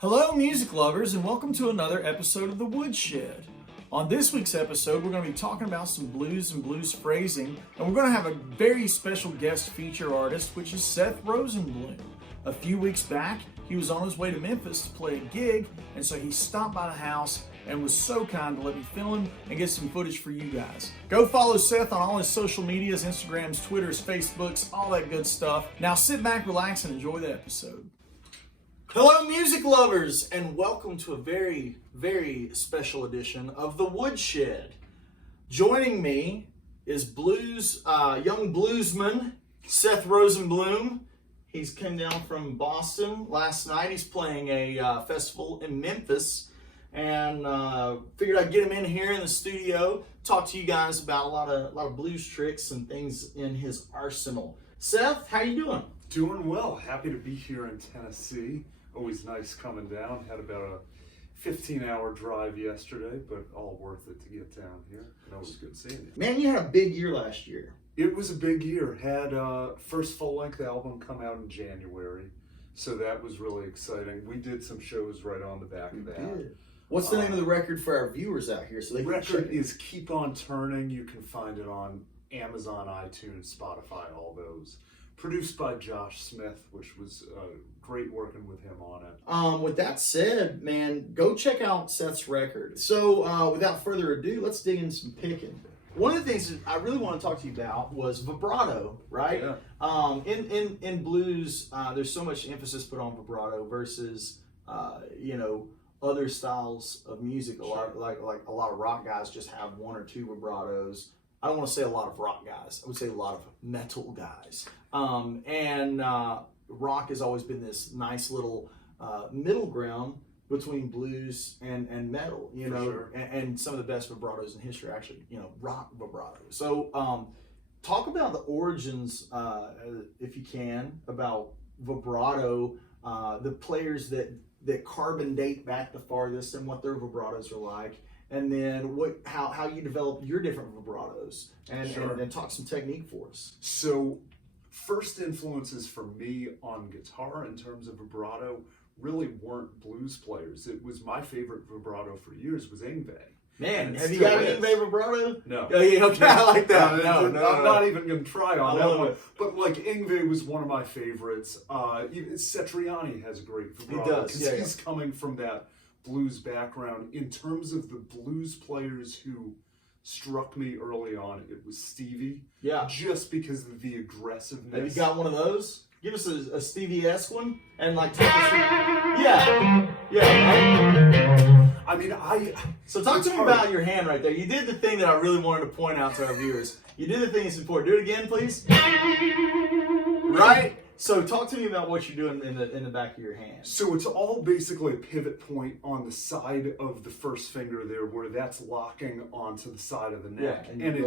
Hello, music lovers, and welcome to another episode of the Woodshed. On this week's episode, we're going to be talking about some blues and blues phrasing, and we're going to have a very special guest feature artist, which is Seth Rosenbloom. A few weeks back, he was on his way to Memphis to play a gig, and so he stopped by the house and was so kind to let me film him and get some footage for you guys. Go follow Seth on all his social medias, Instagrams, Twitters, Facebooks, all that good stuff. Now sit back, relax, and enjoy the episode. Hello, music lovers, and welcome to a very, very special edition of the Woodshed. Joining me is young bluesman Seth Rosenbloom. He's came down from Boston last night. He's playing a festival in Memphis, and figured I'd get him in here in the studio, talk to you guys about a lot of blues tricks and things in his arsenal. Seth, how you doing? Doing well. Happy to be here in Tennessee. Always nice coming down. Had about a 15-hour drive yesterday, but all worth it to get down here. And always good seeing you. Man, you had a big year last year. It was a big year. Had first full-length album come out in January, so that was really exciting. We did some shows right on the back of that. Did. What's the name of the record for our viewers out here? So they can record check it? is Keep On Turning. You can find it on Amazon, iTunes, Spotify, all those. Produced by Josh Smith, which was great working with him on it. With that said, man, go check out Seth's record. So without further ado, let's dig in some picking. One of the things that I really want to talk to you about was vibrato, right? Yeah. In blues, there's so much emphasis put on vibrato versus other styles of music. A lot of rock guys just have one or two vibratos. I don't want to say a lot of rock guys. I would say a lot of metal guys. Rock has always been this nice little middle ground between blues and metal, Sure. and some of the best vibratos in history are actually, rock vibrato. So talk about the origins, if you can, about vibrato, the players that carbon date back the farthest and what their vibratos are like. And then how you develop your different vibratos and talk some technique for us. So first influences for me on guitar in terms of vibrato really weren't blues players. It was my favorite vibrato for years was Yngwie. Man, have you got an Yngwie vibrato? No. Oh, yeah, okay, I like that. I'm not even going to try on that one. It. But like Yngwie was one of my favorites. Even Satriani has a great vibrato. He does, because he's coming from that blues background. In terms of the blues players who struck me early on, it was Stevie. Yeah. Just because of the aggressiveness. Have you got one of those? Give us a Stevie-esque one and like talk us through. Yeah. Right? I mean, So talk to me about your hand right there. You did the thing that I really wanted to point out to our viewers. You did the thing that's important. Do it again, please. Right? So talk to me about what you're doing in the back of your hand. So it's all basically a pivot point on the side of the first finger there, where that's locking onto the side of the neck. Yeah, and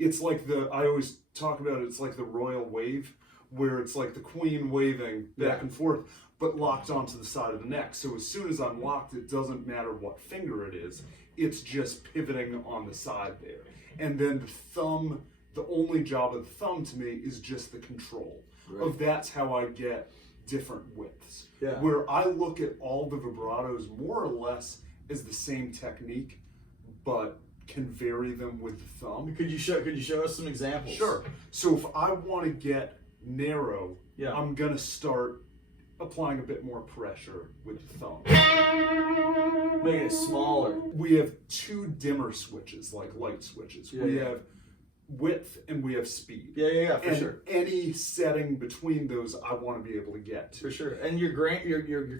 it's like I always talk about it, it's like the royal wave, where it's like the queen waving back and forth, but locked onto the side of the neck. So as soon as I'm locked, it doesn't matter what finger it is, it's just pivoting on the side there. And then the thumb, the only job of the thumb to me is just the control. Right. That's how I get different widths. Yeah. Where I look at all the vibratos more or less as the same technique, but can vary them with the thumb. Could you show us some examples? Sure. So if I want to get narrow, yeah, I'm gonna start applying a bit more pressure with the thumb. Make it smaller. We have two dimmer switches, like light switches. Yeah, we have width and we have speed. Yeah, for and sure. Any setting between those, I want to be able to get to. For sure. And you're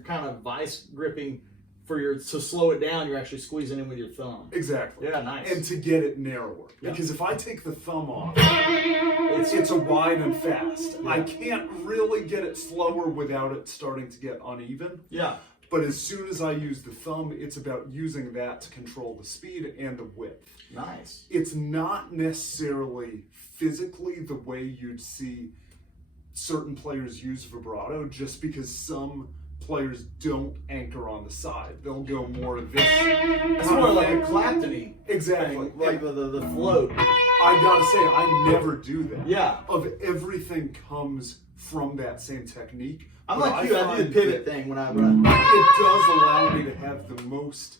kind of vice gripping to slow it down. You're actually squeezing in with your thumb. Exactly. Yeah, nice. And to get it narrower, because if I take the thumb off, it's a wide and fast. Yeah. I can't really get it slower without it starting to get uneven. Yeah. But as soon as I use the thumb, it's about using that to control the speed and the width. Nice. It's not necessarily physically the way you'd see certain players use vibrato, just because some players don't anchor on the side. They'll go more of this. It's more like a Clapton-y exactly thing, like the float. I gotta say, I never do that. Yeah. Of everything comes from that same technique, I'm But like you. I do find the pivot that thing when I. It does allow me to have the most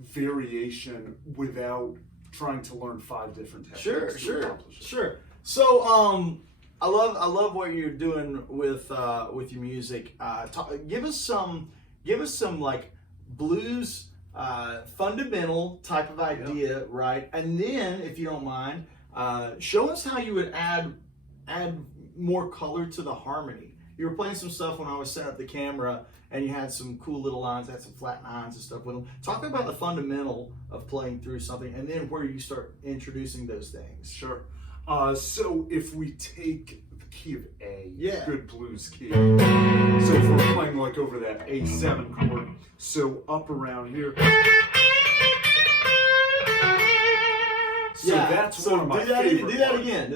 variation without trying to learn 5 different techniques to accomplish it. Sure. So, I love what you're doing with your music. Give us some like blues fundamental type of idea, right? And then, if you don't mind, show us how you would add more color to the harmony. You were playing some stuff when I was setting up the camera, and you had some cool little lines, had some flat nines and stuff with them. Talk about the fundamental of playing through something, and then where you start introducing those things. Sure. So if we take the key of A, good blues key. So if we're playing like over that A7 chord, so up around here. So that's one of my favorite Do that again.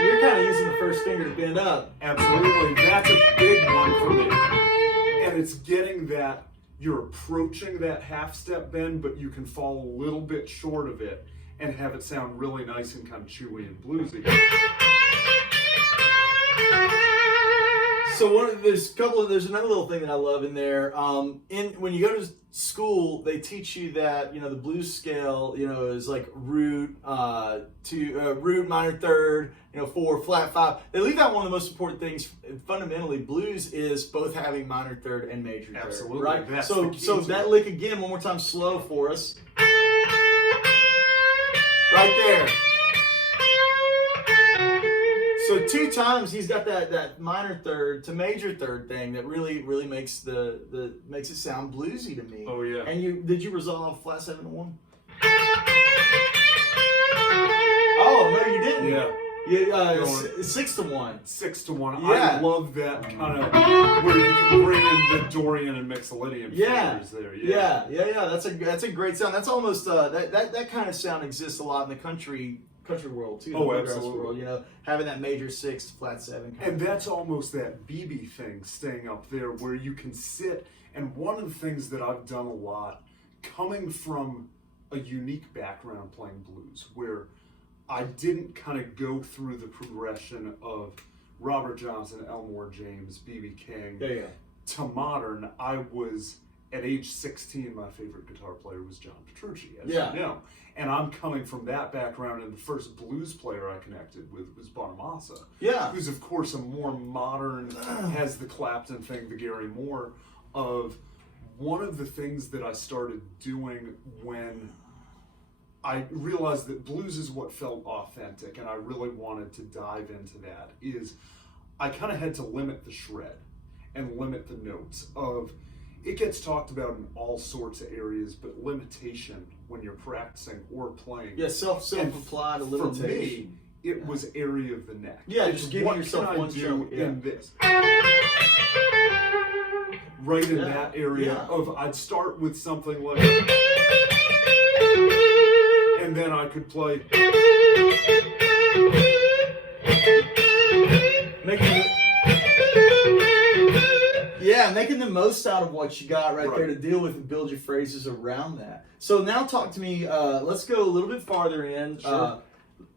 You're kind of using the first finger to bend up. Absolutely. That's a big one for me. And it's getting that you're approaching that half step bend, but you can fall a little bit short of it and have it sound really nice and kind of chewy and bluesy. So there's another little thing that I love in there. When you go to school, they teach you that the blues scale is like root root minor third 4 flat 5. They leave out one of the most important things. Fundamentally, blues is both having minor third and major third. Absolutely, right? that's So that lick again one more time slow for us. Right there. So 2 times he's got that minor third to major third thing that really makes makes it sound bluesy to me. Oh yeah. And did you resolve flat 7 to 1? Oh no, you didn't. Yeah. 6 to 1. 6 to 1. Yeah. I love that kind of where you can bring in the Dorian and Mixolydian fingers there. Yeah. That's a great sound. That's almost that kind of sound exists a lot in the country world too. Oh, the bluegrass absolutely. World, having that major 6 to flat 7. And that's almost that BB thing staying up there where you can sit. And one of the things that I've done a lot, coming from a unique background playing blues, where I didn't kind of go through the progression of Robert Johnson, Elmore James, B.B. King to modern. I was, at age 16, my favorite guitar player was John Petrucci, as you know. And I'm coming from that background, and the first blues player I connected with was Bonamassa. Yeah. Who's, of course, a more modern, has the Clapton thing, the Gary Moore, of one of the things that I started doing when I realized that blues is what felt authentic, and I really wanted to dive into that, is I kind of had to limit the shred and limit the notes of, it gets talked about in all sorts of areas, but limitation when you're practicing or playing. Yeah, self-applied limitation. For me, it was area of the neck. Yeah, it's just giving yourself one do stroke. in this. Right in that area of, I'd start with something like, and then I could play. Making the most out of what you got right there to deal with and build your phrases around that. So now talk to me, let's go a little bit farther in. Sure.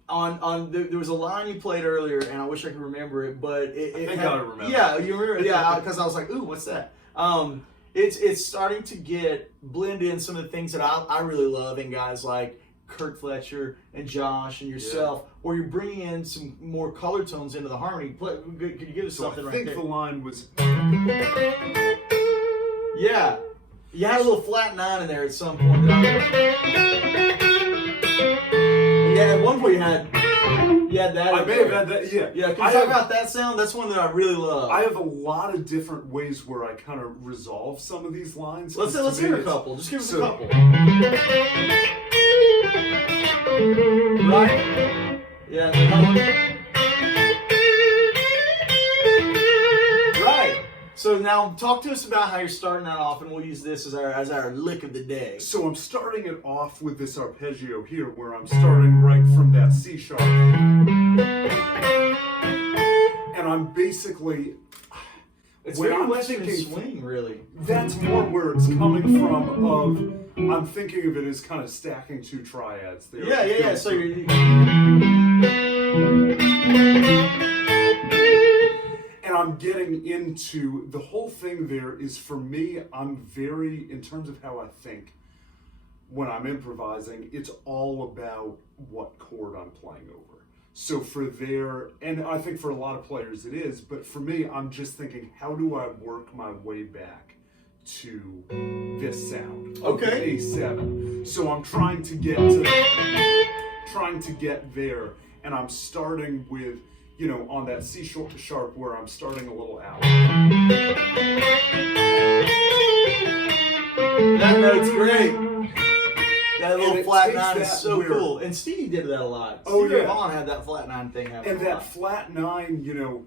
There was a line you played earlier, and I wish I could remember it, but I remember. Yeah, you remember? Yeah, because I was like, ooh, what's that? It's starting to blend in some of the things that I really love in guys like Kirk Fletcher and Josh and yourself, where you're bringing in some more color tones into the harmony. Could you give us something right there? I think the line was... Yeah. You had a little flat 9 in there at some point. Yeah, at one point you had that. I may have had that, yeah. Yeah, can you talk about that sound? That's one that I really love. I have a lot of different ways where I kind of resolve some of these lines. Let's hear a couple. Just give us a couple. Right. Yeah. Right. So now talk to us about how you're starting that off, and we'll use this as our lick of the day. So I'm starting it off with this arpeggio here, where I'm starting right from that C sharp. And I'm basically... It's very Western swing, really. That's more where it's coming from of... I'm thinking of it as kind of stacking 2 triads there. Yeah. So you're... I'm getting into the whole thing there is for me, I'm very, in terms of how I think when I'm improvising, it's all about what chord I'm playing over. So for there, and I think for a lot of players it is, but for me, I'm just thinking, how do I work my way back to this sound? Okay. A7. So I'm trying to get there, and I'm starting with, you know, on that C sharp where I'm starting a little out. That note's great. That little flat nine is that so weird. cool. And Stevie did that a lot. Oh, Stevie yeah. Vaughn had that flat nine thing happen. And that flat nine, you know,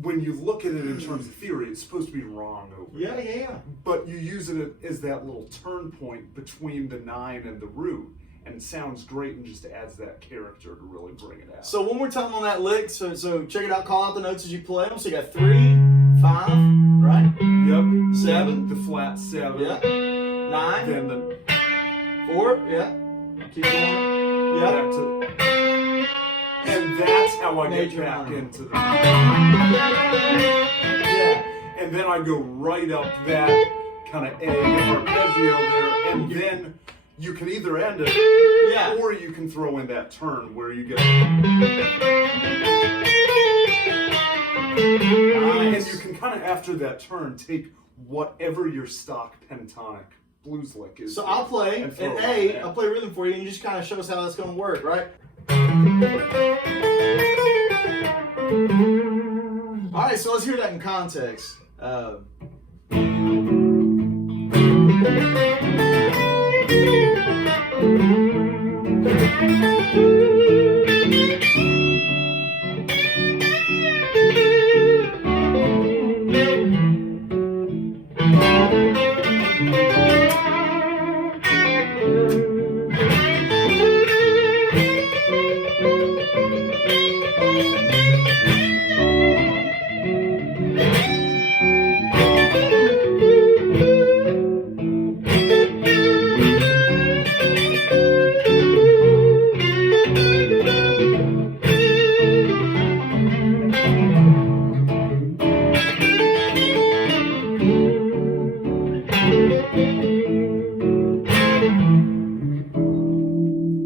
when you look at it in terms of theory, it's supposed to be wrong over Yeah, there. yeah. But you use it as that little turn point between the 9 and the root, and it sounds great and just adds that character to really bring it out. So one more time on that lick. So check it out. Call out the notes as you play them. So you got 3, 5, right? Yep. 7. The flat 7. Yeah. 9. Then the 4. Yeah. Keep going. Yeah. back to, and that's how I Major get back minor. into the. Yeah. And then I go right up that kind of A arpeggio there, and then you can either end it, Yeah. or you can throw in that turn where you get. And you can kind of, after that turn, take whatever your stock pentatonic blues lick is. So I'll play and an throw it A. on there. I'll play rhythm for you, and you just kind of show us how that's going to work, right? All right, so let's hear that in context.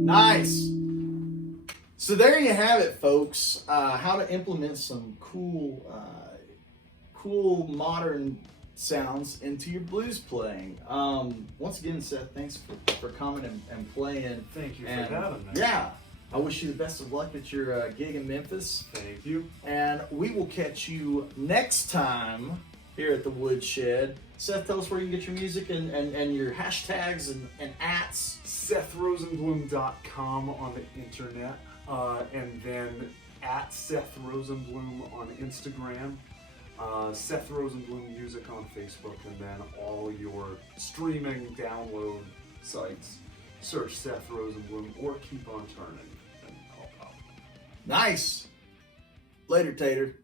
Nice. So there you have it, folks. How to implement some cool modern sounds into your blues playing. Once again, Seth, thanks for coming and playing. Thank you for And, having me. Yeah. I wish you the best of luck at your gig in Memphis. Thank you. And we will catch you next time here at the Woodshed. Seth, tell us where you can get your music and your hashtags and ats. SethRosenbloom.com on the internet, and then at Seth Rosenbloom on Instagram, Seth Rosenbloom Music on Facebook, and then all your streaming download sites. Search Seth Rosenbloom or keep on turning, and I'll pop. Nice. Later, Tater.